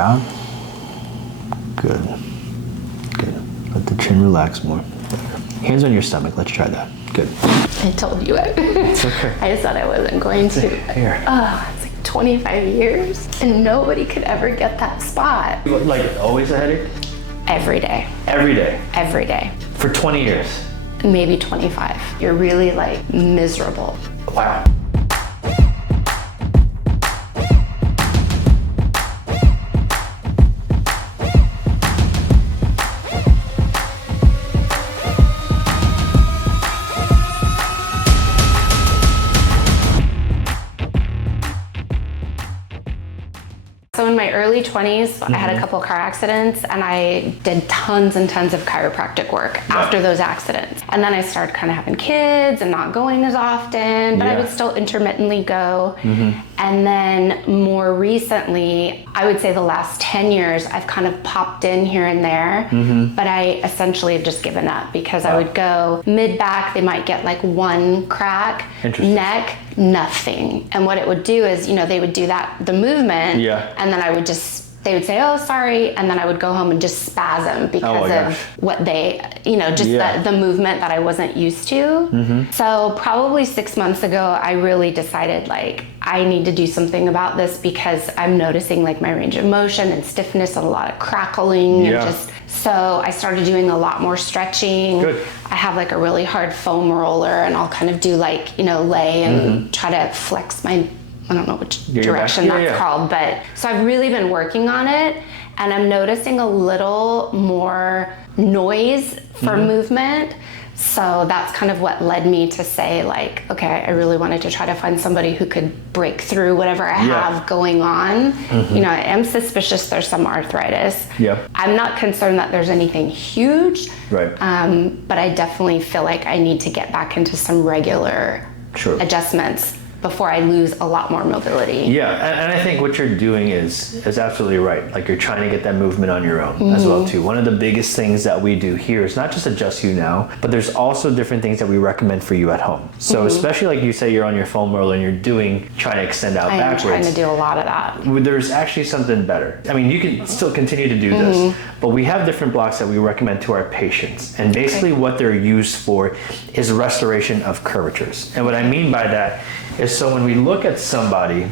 out. Good. Good. Let the chin relax more. Hands on your stomach. Let's try that. Good. I told you it. It's okay. I said I wasn't going to. Here. Oh, it's like 25 years and nobody could ever get that spot. Like always a headache? Every day. Every day? Every day. For 20 years? Maybe 25. You're really like miserable. Wow. So in my early 20s, I had a couple car accidents and I did tons and tons of chiropractic work after those accidents. And then I started kind of having kids and not going as often, but I would still intermittently go. And then more recently, I would say the last 10 years, I've kind of popped in here and there, but I essentially have just given up because I would go mid-back, they might get like one crack, neck, nothing. And what it would do is, you know, they would do the movement, and then I would they would say, oh, sorry, and then I would go home and just spasm because of what they, you know, just the movement that I wasn't used to. So probably 6 months ago, I really decided like, I need to do something about this because I'm noticing like my range of motion and stiffness and a lot of crackling and just, so I started doing a lot more stretching. I have like a really hard foam roller and I'll kind of do like, you know, lay and try to flex my, I don't know which direction that's called, but so I've really been working on it and I'm noticing a little more noise for movement. So that's kind of what led me to say like, okay, I really wanted to try to find somebody who could break through whatever I have going on. You know, I am suspicious there's some arthritis. I'm not concerned that there's anything huge, but I definitely feel like I need to get back into some regular adjustments before I lose a lot more mobility. And I think what you're doing is absolutely right. Like you're trying to get that movement on your own as well too. One of the biggest things that we do here is not just adjust you now, but there's also different things that we recommend for you at home. So especially like you say you're on your foam roller and you're trying to extend out backwards. I'm trying to do a lot of that. There's actually something better. I mean, you can still continue to do this, but we have different blocks that we recommend to our patients. And basically what they're used for is restoration of curvatures. And what I mean by that is so when we look at somebody,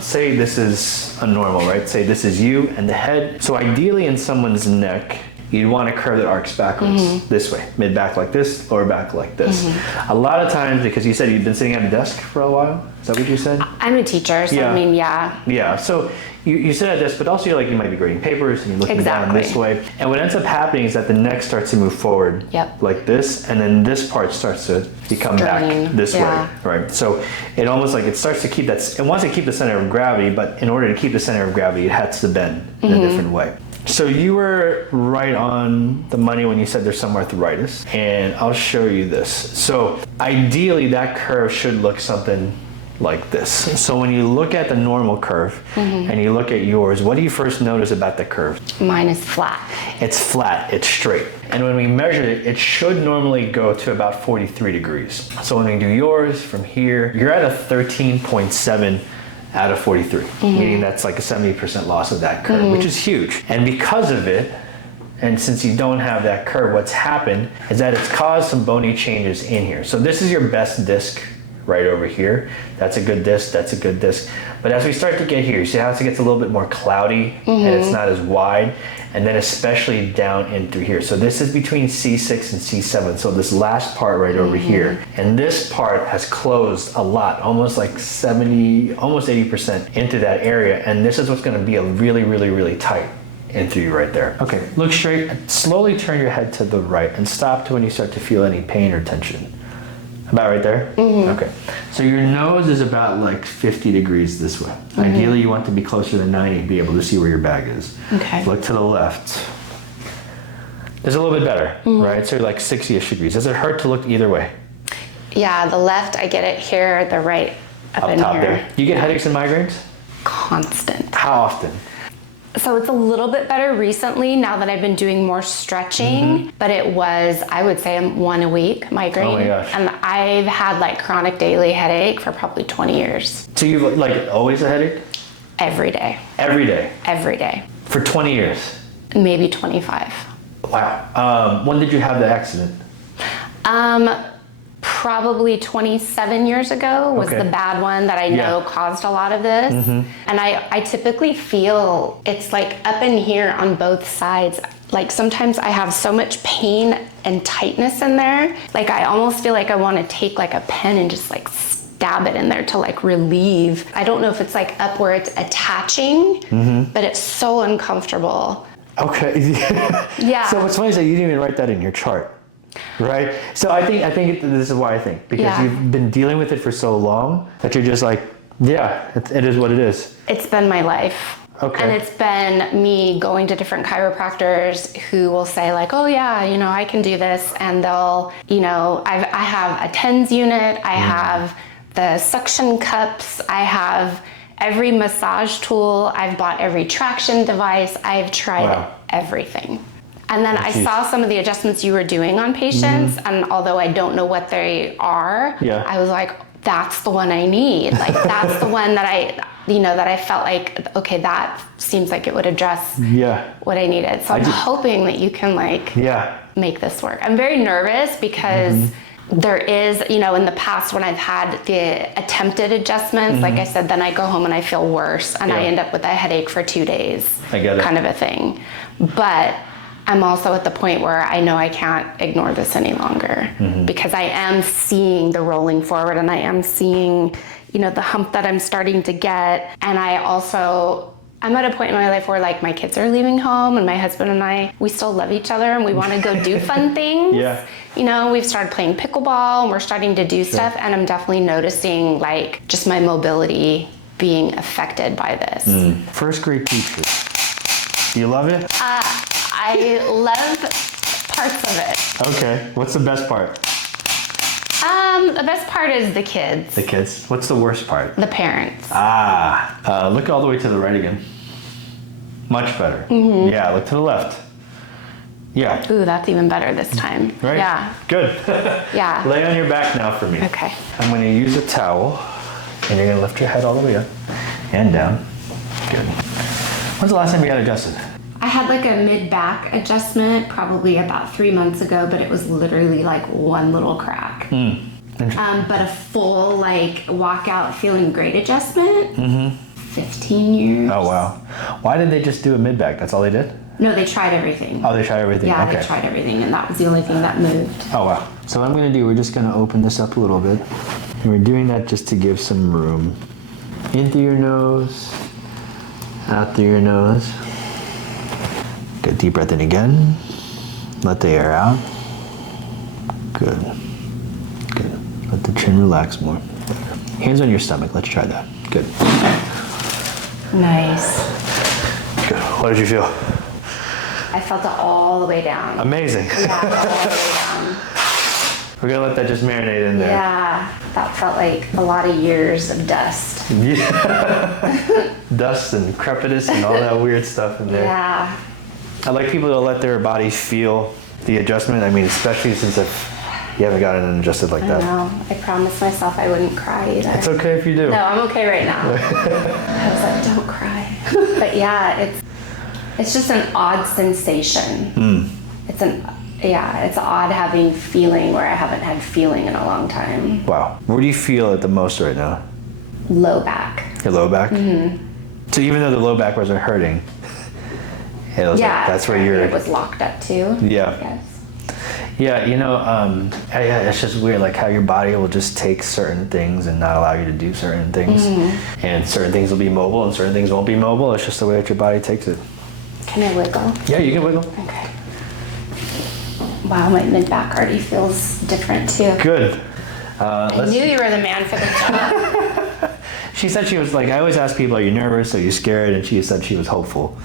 say this is a normal, right? Say this is you and the head. So ideally in someone's neck, you'd want a curve that arcs backwards this way, mid-back like this, lower back like this. A lot of times, because you said you've been sitting at a desk for a while, is that what you said? I'm a teacher, so I mean, so you sit at this, but also you might be grading papers and you're looking down this way. And what ends up happening is that the neck starts to move forward like this, and then this part starts to become back this way, right? So it almost like it starts to keep it wants to keep the center of gravity, but in order to keep the center of gravity, it has to bend in a different way. So you were right on the money when you said there's some arthritis, and I'll show you this. So ideally that curve should look something like this. So when you look at the normal curve and you look at yours, what do you first notice about the curve? Mine is flat. It's flat, it's straight. And when we measure it, it should normally go to about 43 degrees. So when we do yours from here, you're at a 13.7 out of 43, meaning that's like a 70% loss of that curve, which is huge. And because of it, and since you don't have that curve, what's happened is that it's caused some bony changes in here. So this is your best disc right over here. That's a good disc, that's a good disc. But as we start to get here, you see how it gets a little bit more cloudy and it's not as wide, and then especially down in through here. So this is between C6 and C7. So this last part right over here, and this part has closed a lot, almost like 70, almost 80% into that area. And this is what's gonna be a really, really, really tight in through you right there. Okay, look straight, slowly turn your head to the right and stop to when you start to feel any pain or tension. About right there? Okay. So your nose is about like 50 degrees this way. Ideally, you want to be closer to 90 to be able to see where your bag is. Okay. Look to the left. It's a little bit better, right? So like 60-ish degrees. Does it hurt to look either way? Yeah, the left, I get it here, the right up in top here. There. You get headaches and migraines? Constant. How often? So it's a little bit better recently now that I've been doing more stretching, but it was, I would say, 1 a week migraine. Oh my gosh. And I've had like chronic daily headache for probably 20 years. So you've like always a headache? Every day. Every day? Every day. For 20 years? Maybe 25. Wow. When did you have the accident? Probably 27 years ago was the bad one that I know caused a lot of this. And I typically feel it's like up in here on both sides. Like sometimes I have so much pain and tightness in there. Like I almost feel like I want to take like a pen and just like stab it in there to like relieve. I don't know if it's like up where it's attaching, but it's so uncomfortable. Okay. Yeah. So what's funny is that you didn't even write that in your chart. Right? So I think this is why I think, because you've been dealing with it for so long that you're just like, yeah, it is what it is. It's been my life. Okay. And it's been me going to different chiropractors who will say like, oh yeah, you know, I can do this. And they'll, you know, I have a TENS unit, I have the suction cups, I have every massage tool, I've bought every traction device, I've tried everything. And then I saw some of the adjustments you were doing on patients, and although I don't know what they are, I was like, that's the one I need. Like, that's the one that I felt like, okay, that seems like it would address what I needed. So I'm hoping that you can make this work. I'm very nervous because there is, you know, in the past when I've had the attempted adjustments, like I said, then I go home and I feel worse and I end up with a headache for 2 days. I get it. Kind of a thing. But I'm also at the point where I know I can't ignore this any longer because I am seeing the rolling forward and I am seeing, you know, the hump that I'm starting to get. And I'm at a point in my life where like my kids are leaving home and my husband and I, we still love each other and we want to go do fun things. You know, we've started playing pickleball and we're starting to do stuff, and I'm definitely noticing like just my mobility being affected by this. First grade teacher. Do you love it? I love parts of it. Okay. What's the best part? The best part is the kids. The kids. What's the worst part? The parents. Look all the way to the right again. Much better. Yeah, look to the left. Yeah. Ooh, that's even better this time. Right? Yeah. Good. Yeah. Lay on your back now for me. Okay. I'm going to use a towel, and you're going to lift your head all the way up and down. Good. When's the last time you got adjusted? I had like a mid-back adjustment probably about 3 months ago, but it was literally like one little crack. But a full like walkout feeling great adjustment, 15 years. Oh, wow. Why did they just do a mid-back? That's all they did? No, they tried everything. Oh, they tried everything? Yeah, okay. They tried everything, and that was the only thing that moved. Oh, wow. So what I'm going to do, we're just going to open this up a little bit. And we're doing that just to give some room. In through your nose, out through your nose. Get a deep breath in again. Let the air out. Good. Good. Let the chin relax more. Hands on your stomach. Let's try that. Good. Nice. Good. What did you feel? I felt it all the way down. Amazing. Yeah, all the way down. We're going to let that just marinate in there. Yeah, that felt like a lot of years of dust. Yeah. Dust and crepitus and all that weird stuff in there. Yeah. I like people to let their bodies feel the adjustment. I mean, especially since you haven't gotten adjusted like that. I know. I promised myself I wouldn't cry either. It's okay if you do. No, I'm okay right now. I was like, don't cry. But yeah, it's just an odd sensation. It's an odd having feeling where I haven't had feeling in a long time. Wow. Where do you feel it the most right now? Low back. Your low back? So even though the low back wasn't hurting, it was like, that's where you're... It was locked up too. Yeah. Yes. Yeah, you know, it's just weird, like how your body will just take certain things and not allow you to do certain things. And certain things will be mobile and certain things won't be mobile. It's just the way that your body takes it. Can I wiggle? Yeah, you can wiggle. Okay. Wow, my mid-back already feels different too. Good. I knew you were the man for the job. She said she was like, I always ask people, are you nervous? Are you scared? And she said she was hopeful.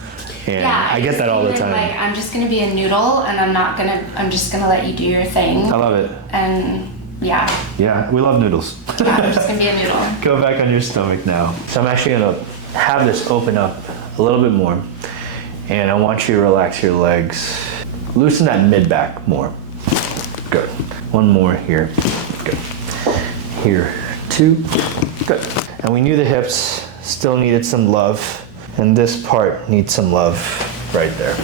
And yeah, I get that all the time. Like, I'm just gonna be a noodle and I'm just gonna let you do your thing. I love it. And yeah. Yeah, we love noodles. Yeah, I'm just gonna be a noodle. Go back on your stomach now. So I'm actually gonna have this open up a little bit more. And I want you to relax your legs. Loosen that mid-back more. Good. One more here. Good. Here, two. Good. And we knew the hips, still needed some love, and this part needs some love right there.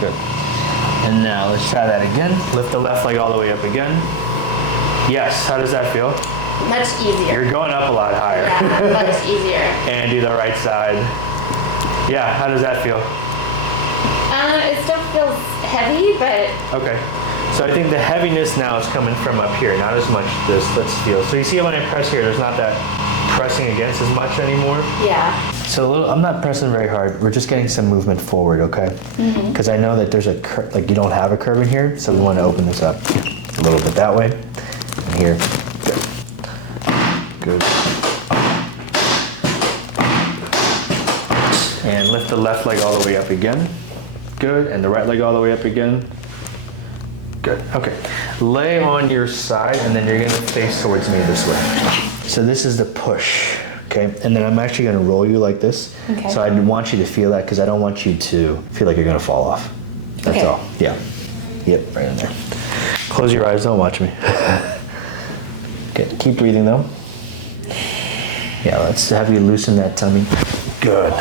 Good. And now let's try that again. Lift the left leg all the way up again. Yes, how does that feel? Much easier. You're going up a lot higher. Yeah, much easier. And do the right side. Yeah, how does that feel? It still feels heavy, but... Okay. So I think the heaviness now is coming from up here, not as much this. Let's feel. So you see when I press here, there's not that pressing against as much anymore. Yeah. So I'm not pressing very hard. We're just getting some movement forward, okay? Because I know that there's a curve, like you don't have a curve in here, so we want to open this up a little bit that way. And here. Good. And lift the left leg all the way up again. Good. And the right leg all the way up again. Good. Okay. Lay on your side, and then you're going to face towards me this way. So this is the push, okay? And then I'm actually going to roll you like this. Okay. So I want you to feel that because I don't want you to feel like you're going to fall off. That's Okay. all. Yeah. Yep, right in there. Close your eyes. Don't watch me. Okay. Keep breathing, though. Yeah, let's have you loosen that tummy. Good.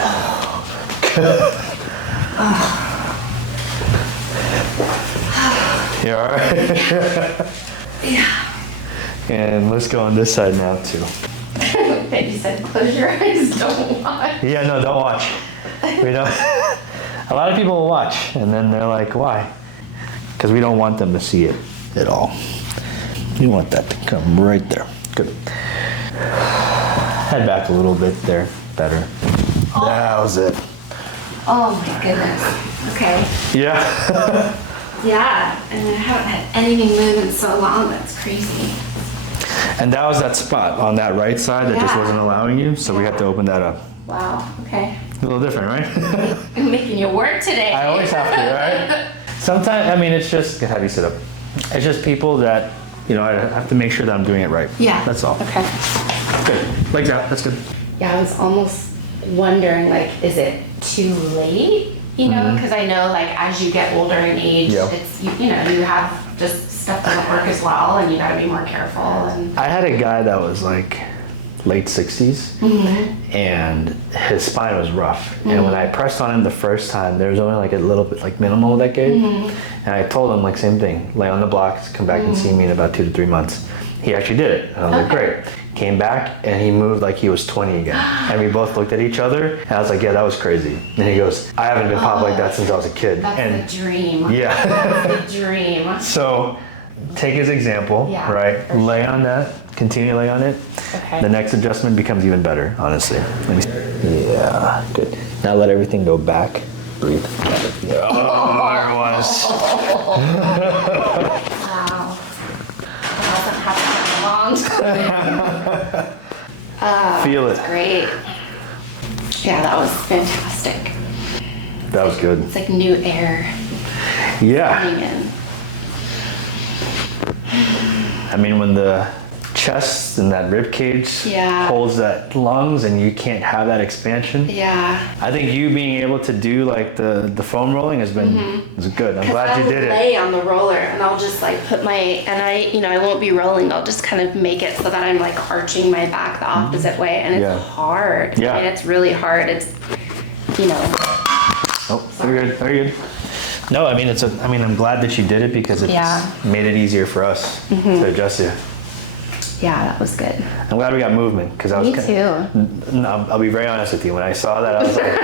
You all right? Yeah. And let's go on this side now, too. You said close your eyes, don't watch. Yeah, no, don't watch. We don't. A lot of people will watch, and then they're like, why? Because we don't want them to see it at all. You want that to come right there. Good. Head back a little bit there. Better. Oh. That was it. Oh my goodness. Okay. Yeah. Yeah, and I haven't had anything move in so long. That's crazy. And that was that spot on that right side that just Yeah. wasn't allowing you, so we had to open that up. Wow. Okay. A little different, right? I'm making you work today. I always have to, right? Sometimes, I mean, it's just, how do you sit up? It's just people that, you know, I have to make sure that I'm doing it right. Yeah. That's all. Okay. Good. Legs out, that's good. Yeah, I was almost wondering, like, is it too late? You know, because I know, like, as you get older in age, Yeah. it's, you know, you have just stuff doesn't work as well, and you got to be more careful. And I had a guy that was like late 60s, and his spine was rough. And when I pressed on him the first time, there was only like a little bit, like minimal that gave. And I told him, like, same thing, lay on the blocks, come back and see me in about 2 to 3 months. He actually did it. And I was like, great. Came back and he moved like he was 20 again. And we both looked at each other and I was like, yeah, that was crazy. And he goes, I haven't been popped like that since I was a kid. that's And the dream. yeah. That's the dream. So take his example, Yeah, right? for Lay on that, continue to lay on it. Okay. The next adjustment becomes even better, honestly. Let me see. Yeah, good. Now let everything go back. Breathe. Yeah. Oh, there it was. Wow. That hasn't happened in a long time. Feel it. Great. Yeah, that was fantastic. That was good. It's like new air Yeah. coming in. I mean, when the chest and that rib cage Yeah. holds that lungs and you can't have that expansion. Yeah. I think you being able to do like the foam rolling has been is good. I'm glad you did it. lay on the roller and I'll just like put my, and I won't be rolling. I'll just kind of make it so that I'm like arching my back the opposite way. And it's Yeah. hard. Yeah. I mean, it's really hard. It's, you know. Oh, very good, very good. No, I mean I'm glad that you did it because it's made it easier for us to adjust you. Yeah, that was good. I'm glad we got movement because I was. Me too. No, I'll be very honest with you. When I saw that, I was like,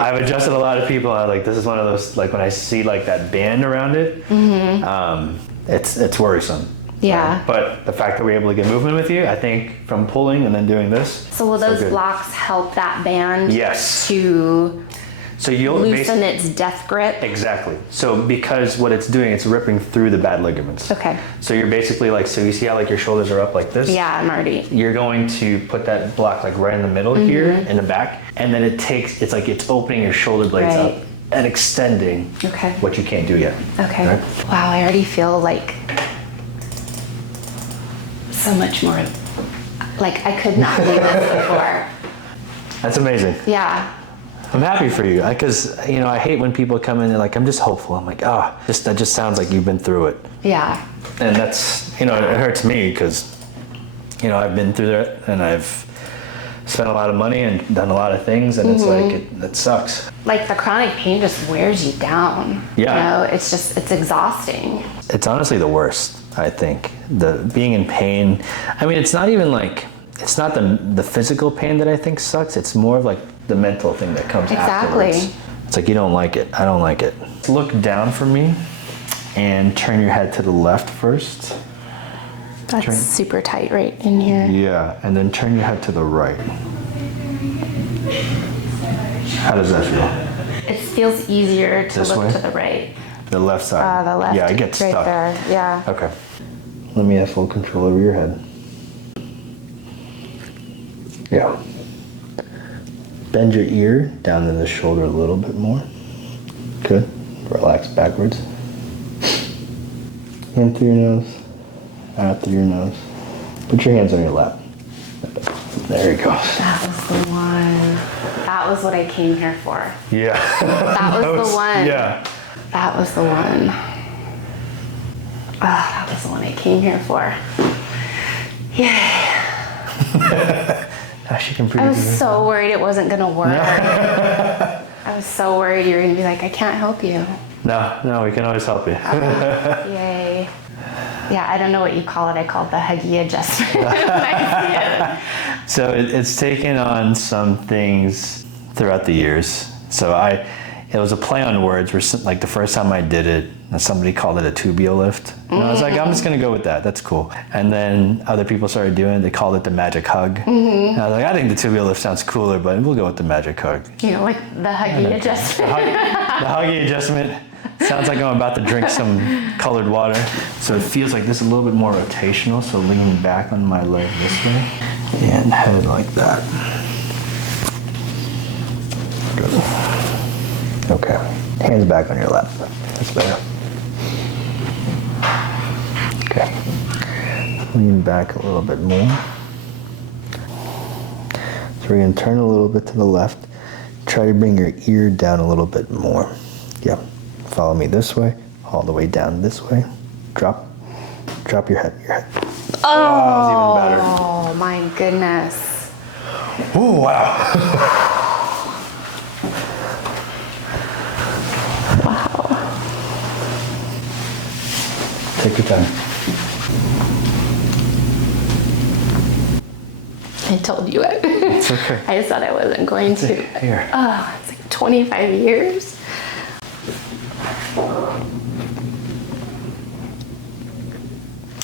I've adjusted a lot of people. I was like, this is one of those, like when I see like that band around it, it's worrisome. Yeah. But the fact that we're able to get movement with you, I think from pulling and then doing this. So will those good. blocks help that band Yes. to So you'll loosen its death grip? Exactly. So because what it's doing, it's ripping through the bad ligaments. Okay. So you're basically like, so you see how like your shoulders are up like this? Yeah, I'm already. You're going to put that block like right in the middle here in the back, and then it's like it's opening your shoulder blades Right. up and extending what you can't do yet. Okay. Right? Wow, I already feel like so much more, like I could not do this before. That's amazing. Yeah. I'm happy for you because I hate when people come in and like I'm just hopeful. I'm like, that just sounds like you've been through it. Yeah. And that's it hurts me because you know, I've been through that, and I've spent a lot of money and done a lot of things, and it's like, it sucks. Like the chronic pain just wears you down. Yeah. You know, it's exhausting. It's honestly the worst, I think. The being in pain, I mean, it's not even like, it's not the physical pain that I think sucks, it's more of like the mental thing that comes afterwards. It's like, you don't like it, I don't like it. Look down for me and turn your head to the left first. That's super tight right in here. Yeah, and then turn your head to the right. How does that feel? It feels easier to This look way? to the right. The left side. The left. Yeah, I get right stuck. there. Yeah. Okay. Let me have full control over your head. Yeah. Bend your ear down to the shoulder a little bit more. Good. Relax backwards. In through your nose, out through your nose. Put your hands on your lap. There you go. That was the one. That was what I came here for. Yeah. That was the one. Yeah. That was the one. That was the one I came here for. Yay. Now she can breathe. I was so worried it wasn't gonna work. I was so worried you were gonna be like, I can't help you. No, we can always help you. Yay. Yeah, I don't know what you call it. I call it the huggy adjustment. When I see it. So it's taken on some things throughout the years. So it was a play on words where like the first time I did it, somebody called it a Tubio lift. And I was like, I'm just gonna go with that, that's cool. And then other people started doing it, they called it the magic hug. And I was like, I think the Tubio lift sounds cooler, but we'll go with the magic hug. You know, like the huggy adjustment. The huggy adjustment sounds like I'm about to drink some colored water. So it feels like this is a little bit more rotational, so lean back on my leg this way. And head like that. Good. Okay, hands back on your lap. That's better. Okay, lean back a little bit more. So we're gonna turn a little bit to the left. Try to bring your ear down a little bit more. Yep, follow me this way, all the way down this way. Drop your head, Oh, that was even better. Oh my goodness. Oh, wow. Take your time. I told you it. It's okay. I just thought I wasn't going to. Here. Oh, it's like 25 years.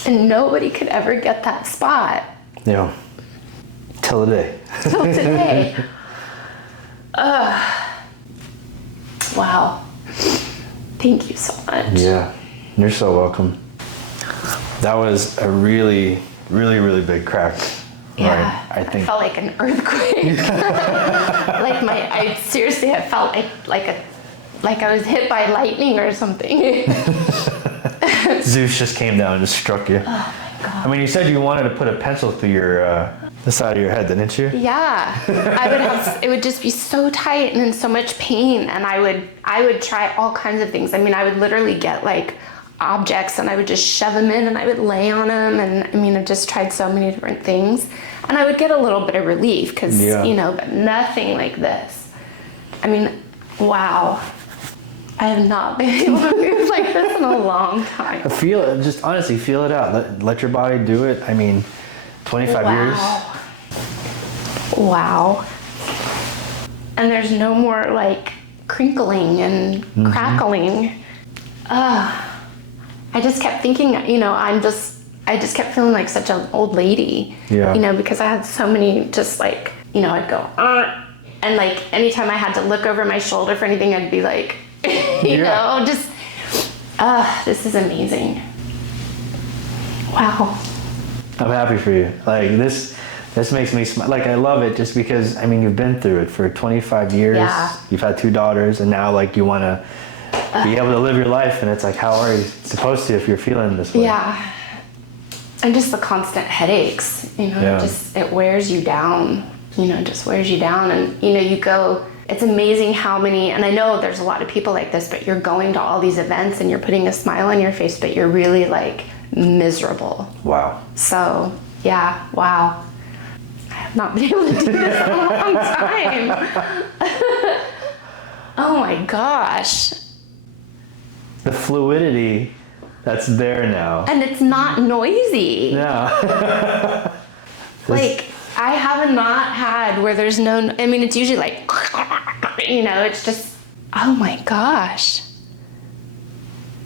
And nobody could ever get that spot. Yeah. Till today. Till today. Wow. Thank you so much. Yeah. You're so welcome. That was a really, really, really big crack. Yeah, right? I think. felt like an earthquake. Seriously, I felt like I was hit by lightning or something. Zeus just came down and just struck you. Oh my God. I mean, you said you wanted to put a pencil through your the side of your head, didn't you? Yeah, it would just be so tight and in so much pain, and I would try all kinds of things. I mean, I would literally get like objects and I would just shove them in and I would lay on them, and I mean, I've just tried so many different things, and I would get a little bit of relief because you know, but nothing like this. I mean, wow. I have not been able to move like this in a long time. Feel it, just honestly feel it out. Let your body do it. I mean, 25 years. Wow. And there's no more like crinkling and crackling. I just kept thinking, you know, I just kept feeling like such an old lady. Yeah. You know, because I had so many just like, you know, I'd go, and like anytime I had to look over my shoulder for anything, I'd be like, you know, just, this is amazing. Wow. I'm happy for you. Like this makes me smile. Like I love it just because, I mean, you've been through it for 25 years. Yeah. You've had 2 daughters, and now like you want to be able to live your life, and it's like, how are you supposed to if you're feeling this way? Yeah. And just the constant headaches, you know, just, it wears you down, you know, just wears you down. And, you know, you go, it's amazing how many, and I know there's a lot of people like this, but you're going to all these events and you're putting a smile on your face, but you're really like miserable. Wow. So Yeah, wow. I have not been able to do this in a long time. Oh my gosh. The fluidity that's there now. And it's not noisy. No. Like, I have not had where there's no, I mean, it's usually like, you know, it's just, oh my gosh.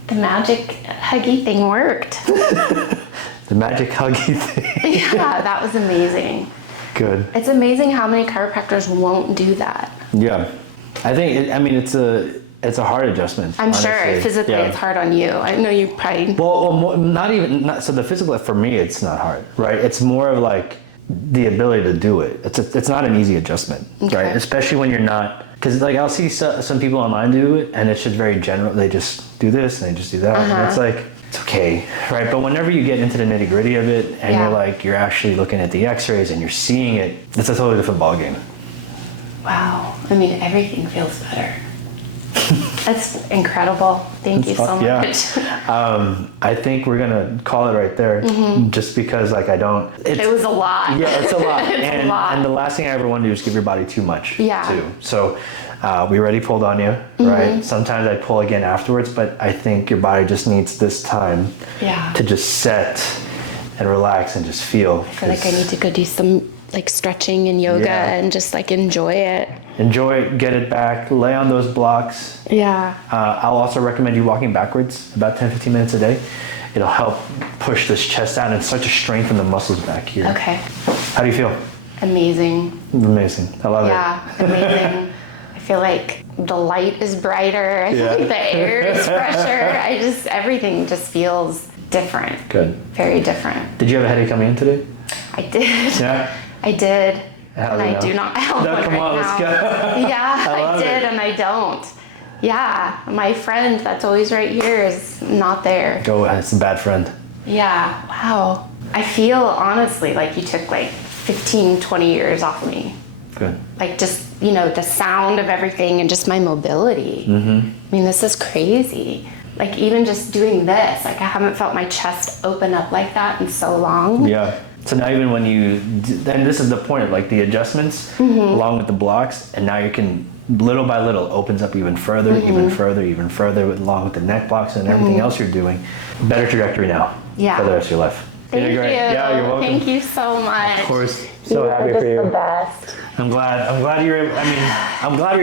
The magic huggy thing worked. The magic huggy thing. Yeah, that was amazing. Good. It's amazing how many chiropractors won't do that. Yeah. I think, it's a hard adjustment. I'm honestly. sure physically it's hard on you. I know you probably. Well, so the physical, for me, it's not hard, right? It's more of like the ability to do it. It's not an easy adjustment, right? Especially when you're not, because like I'll see some people online do it and it's just very general. They just do this and they just do that. And it's like, it's okay, right? But whenever you get into the nitty gritty of it and you're actually looking at the x-rays and you're seeing it, it's a totally different ballgame. Wow. I mean, everything feels better. That's incredible. Thank you so much. I think we're gonna call it right there, just because like it was a lot. Yeah, it's a lot. It's a lot. And the last thing I ever want to do is give your body too much. Yeah. Too. So we already pulled on you, right? Sometimes I pull again afterwards, but I think your body just needs this time to just set and relax and just feel. I feel like I need to go do some like stretching and yoga and just like enjoy it. Enjoy it, get it back, lay on those blocks. Yeah. I'll also recommend you walking backwards about 10-15 minutes a day. It'll help push this chest out and start to strengthen the muscles back here. Okay. How do you feel? Amazing. Amazing. I love it. Yeah, amazing. I feel like the light is brighter. I feel like the air is fresher. Everything just feels different. Good. Very different. Did you have a headache coming in today? I did. Yeah? I did. How's and it I now? do not have No, one come right on, now. let's go. Yeah, I did it. and I don't. Yeah, my friend that's always right here is not there. Go, it's a bad friend. Yeah, wow. I feel honestly like you took like 15, 20 years off me. Good. Like just, you know, the sound of everything and just my mobility. I mean, this is crazy. Like even just doing this, like I haven't felt my chest open up like that in so long. Yeah. So now even when then this is the point, like the adjustments along with the blocks, and now you can, little by little, opens up even further, even further, along with the neck blocks and everything else you're doing. Better trajectory now for the rest of your life. Thank you. Yeah, you're welcome. Thank you so much. Of course. So happy for you. The best. I'm glad you're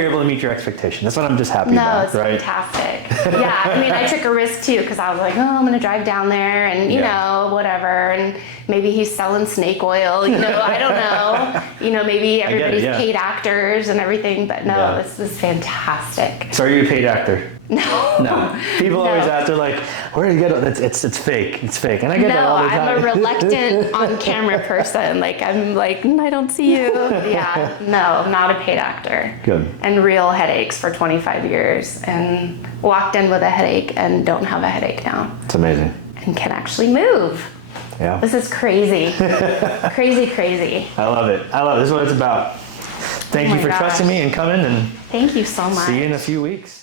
able to meet your expectation. That's what I'm just happy about, it's right? fantastic. Yeah, I mean, I took a risk too because I was like, oh, I'm gonna drive down there and you know, whatever, and maybe he's selling snake oil, you know, I don't know. You know, maybe everybody's paid actors and everything, but no, this was fantastic. So are you a paid actor? No. People always ask, they're like, where do you get it? It's fake. It's fake. And I get that all the time. I'm a reluctant on-camera person. Like, I'm like, I don't see you. Yeah, no, not a paid actor. Good. And real headaches for 25 years. And walked in with a headache and don't have a headache now. It's amazing. And can actually move. Yeah. This is crazy. Crazy. I love it. This is what it's about. Thank you for trusting me and coming, and thank you so much. See you in a few weeks.